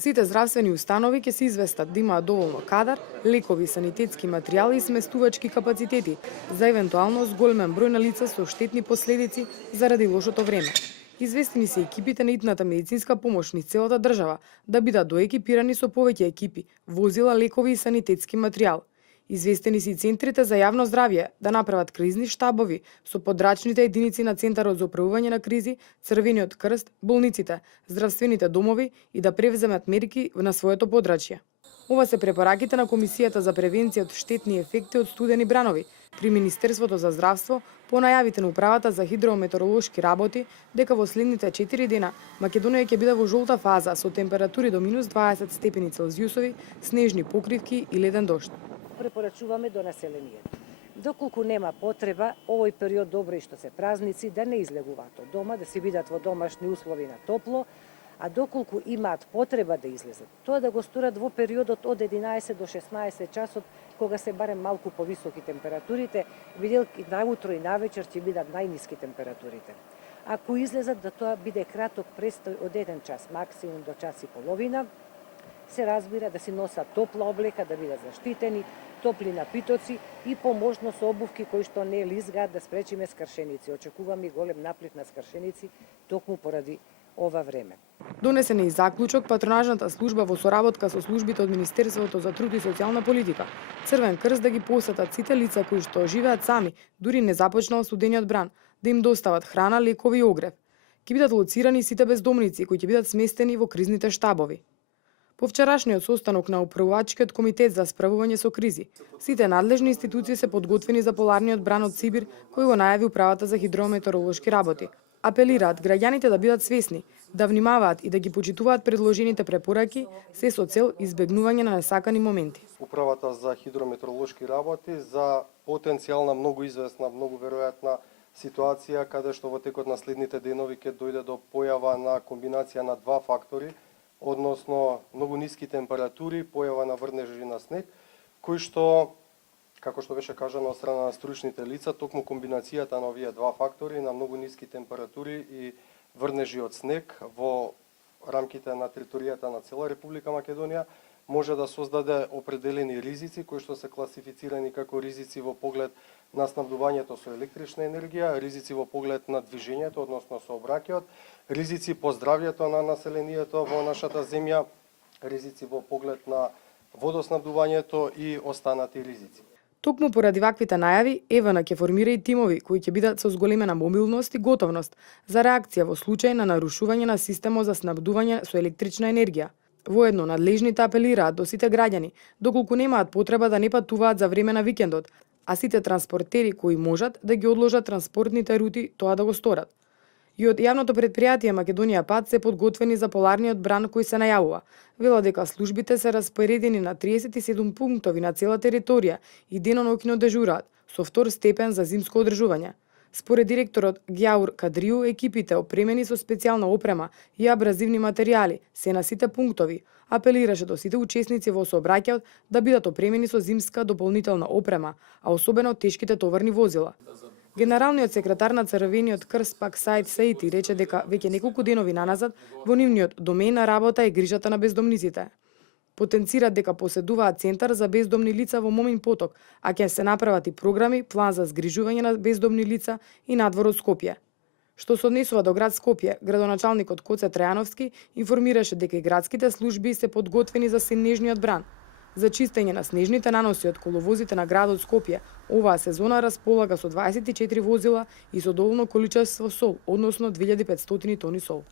Сите здравствени установи ќе се известат да имаат доволно кадар, лекови, санитетски материјали и сместувачки капацитети за евентуално зголемен број на лица со штетни последици заради лошото време. Известени се екипите на итната медицинска помош низ целата држава да бидат доекипирани со повеќе екипи, возила, лекови и санитетски материјал. Известени се и центрите за јавно здравје да направат кризни штабови со подрачните единици на Центарот за управување на кризи, Црвениот крст, болниците, здравствените домови и да превземат мерки на своето подрачје. Ова се препораките на Комисијата за превенција од штетни ефекти од студени бранови при Министерството за здравство по најавите на Управата за хидрометеоролошки работи дека во следните 4 дена Македонија ќе биде во жолта фаза со температури до минус 20 степени Целзиусови, снежни покривки и леден дожд. Препорачуваме до населението. Доколку нема потреба, овој период добро и што се празници, да не излегуваат од дома, да се бидат во домашни услови на топло, а доколку имаат потреба да излезат, тоа да го сторат во периодот од 11 до 16 часот, кога се барем малку повисоки температурите, бидејќи наутро и навечер ќе бидат најниски температурите. Ако излезат, да тоа биде краток престој од 1 час, максимум до час и половина, се разбира да си носат топла облека, да бидат заштитени, топли напитоци и по можност обувки кои што не лизгаат да спречиме скршеници. Очекуваме и голем наплив на скршеници токму поради ова време. Донесен е и заклучок патронажната служба во соработка со службите од Министерството за труд и социјална политика, Црвен крст да ги посетат сите лица кои што живеат сами, дури не започнал студениот бран, да им достават храна, лекови и огрев. Ќе бидат лоцирани сите бездомници кои ќе бидат сместени во кризните штабови. По вчерашниот состанок на Управувачкиот комитет за справување со кризи, сите надлежни институции се подготвени за поларниот бран од Сибир, кој го најави Управата за хидрометеоролошки работи. Апелираат граѓаните да бидат свесни, да внимаваат и да ги почитуваат предложените препораки, се со цел избегнување на несакани моменти. Управата за хидрометеоролошки работи за потенцијална многу известна, многу веројатна ситуација каде што во текот на следните денови ќе дојде до појава на комбинација на два фактори, односно многу ниски температури, појава на врнежи на снег, кои што, како што беше кажано од страна на стручните лица, токму комбинацијата на овие два фактори, на многу ниски температури и врнежи од снег во рамките на територијата на цела Република Македонија, може да создаде определени ризици кои што се класифицирани како ризици во поглед на снабдувањето со електрична енергија, ризици во поглед на движењето, односно сообраќајот, ризици по здравјето на населението во нашата земја, ризици во поглед на водоснабдувањето и останати ризици. Токму поради ваквите најави, ЕВН ќе формира и тимови кои ќе бидат со зголемена мобилност и готовност за реакција во случај на нарушување на системот за снабдување со електрична енергија. Воедно надлежните апелираат до сите граѓани, доколку немаат потреба да не патуваат за време на викендот, а сите транспортери кои можат да ги одложат транспортните рути тоа да го сторат. И од јавното претпријатие Македонија Пат се подготвени за поларниот бран кој се најавува. Вела дека службите се распоредени на 37 пунктови на цела територија и деноноќно дежураат со втор степен за зимско одржување. Според директорот Гјаур Кадриу, екипите опремени со специјална опрема и абразивни материјали се на сите пунктови, апелираше до сите учесници во сообраќајот да бидат опремени со зимска дополнителна опрема, а особено тешките товарни возила. Генералниот секретар на Црвениот крст Пак Саид Саити рече дека веќе неколку денови наназад во нивниот домен на работа е грижата на бездомниците. Потенцираат дека поседуваат центар за бездомни лица во Момин поток, а ќе се направат и програми, план за згрижување на бездомни лица и надвор од Скопје. Што се однесува до град Скопје, градоначалникот Коце Трајановски информираше дека и градските служби се подготвени за снежниот бран. За чистење на снежните наноси од коловозите на градот Скопје, оваа сезона располага со 24 возила и со доволно количество сол, односно 2500 тони сол.